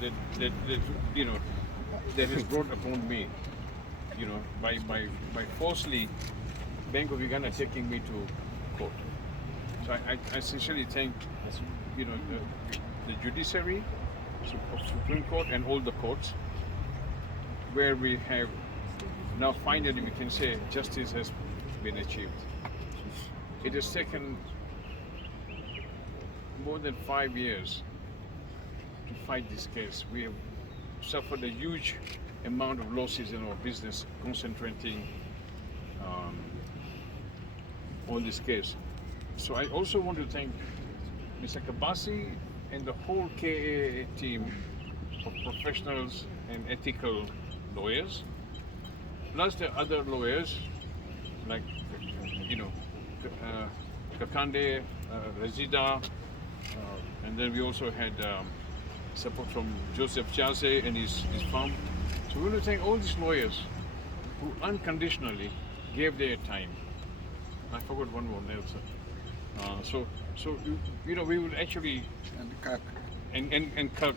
that has brought upon me, by falsely Bank of Uganda taking me to court. So I sincerely thank, the Judiciary, Supreme Court, and all the courts, where we have now finally we can say justice has been achieved. It has taken more than 5 years to fight this case. We have suffered a huge amount of losses in our business, concentrating on this case. So I also want to thank Mr. Kabasi and the whole KAA team of professionals and ethical lawyers, plus the other lawyers like Kakande, Razida, and then we also had support from Joseph Chase and his firm. So we want to thank all these lawyers who unconditionally gave their time. I forgot one more, Nelson. So we would actually and Kirk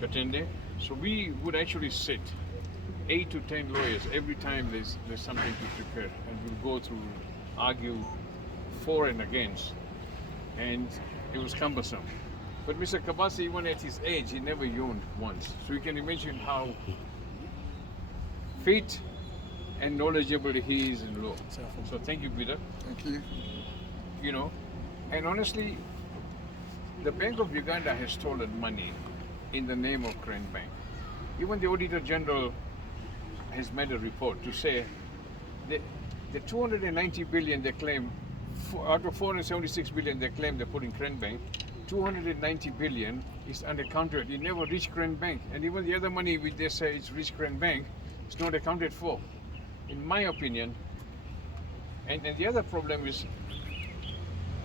Katende. So we would actually sit 8 to 10 lawyers every time there's something to prepare, and we'll go through, argue for and against, and it was cumbersome. But Mr. Kabasi, even at his age, he never yawned once. So you can imagine how fit and knowledgeable he is in law. So thank you, Peter. Thank you. And honestly, the Bank of Uganda has stolen money in the name of Crane Bank. Even the Auditor General has made a report to say the 290 billion they claim, out of 476 billion they claim they put in Crane Bank, 290 billion is unaccounted. It never reached Crane Bank. And even the other money which they say it's reached Crane Bank, it's not accounted for, in my opinion. And the other problem is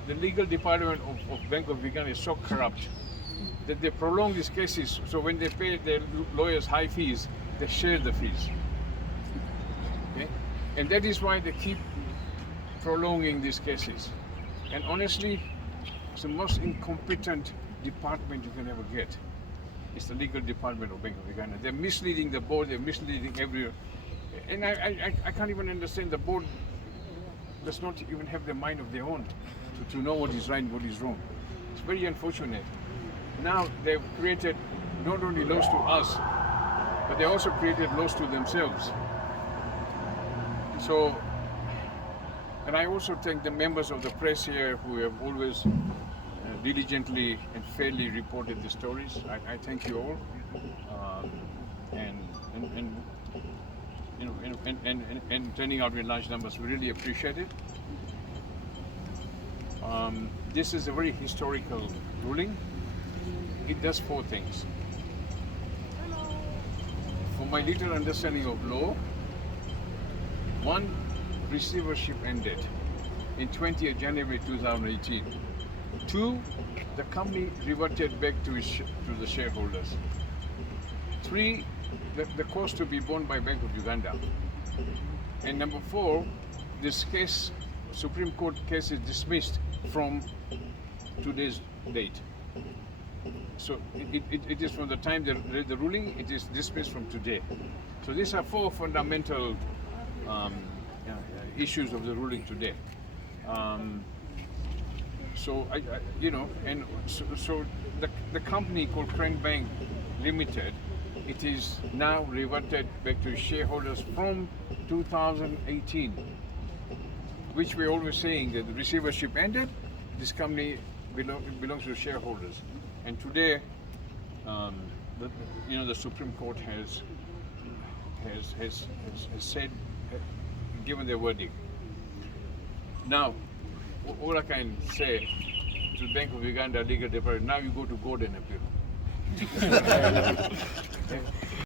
the legal department of Bank of Uganda is so corrupt that they prolong these cases. So when they pay their lawyers high fees, they share the fees. Okay? And that is why they keep prolonging these cases. And honestly, it's the most incompetent department you can ever get. It's the legal department of Bank of Uganda. They're misleading the board, they're misleading every... And I can't even understand, the board does not even have the mind of their own to know what is right and what is wrong. It's very unfortunate. Now they've created not only loss to us, but they also created loss to themselves. So, and I also thank the members of the press here who have always diligently and fairly reported the stories. I thank you all, and turning out in large numbers. We really appreciate it. This is a very historical ruling. It does 4 things. For my little understanding of law, 1, receivership ended in 20th January 2018. 2, the company reverted back to the shareholders. 3, the cost to be borne by Bank of Uganda. And number 4, this case, Supreme Court case, is dismissed from today's date. So it is from the time they read the ruling, it is dismissed from today. So these are 4 fundamental issues of the ruling today. So the company called Crane Bank Limited, it is now reverted back to shareholders from 2018, which we're always saying that the receivership ended. This company belongs to shareholders, and today, the Supreme Court has said, given their verdict. Now, all I can say to the Bank of Uganda legal department, now you go to court and appeal.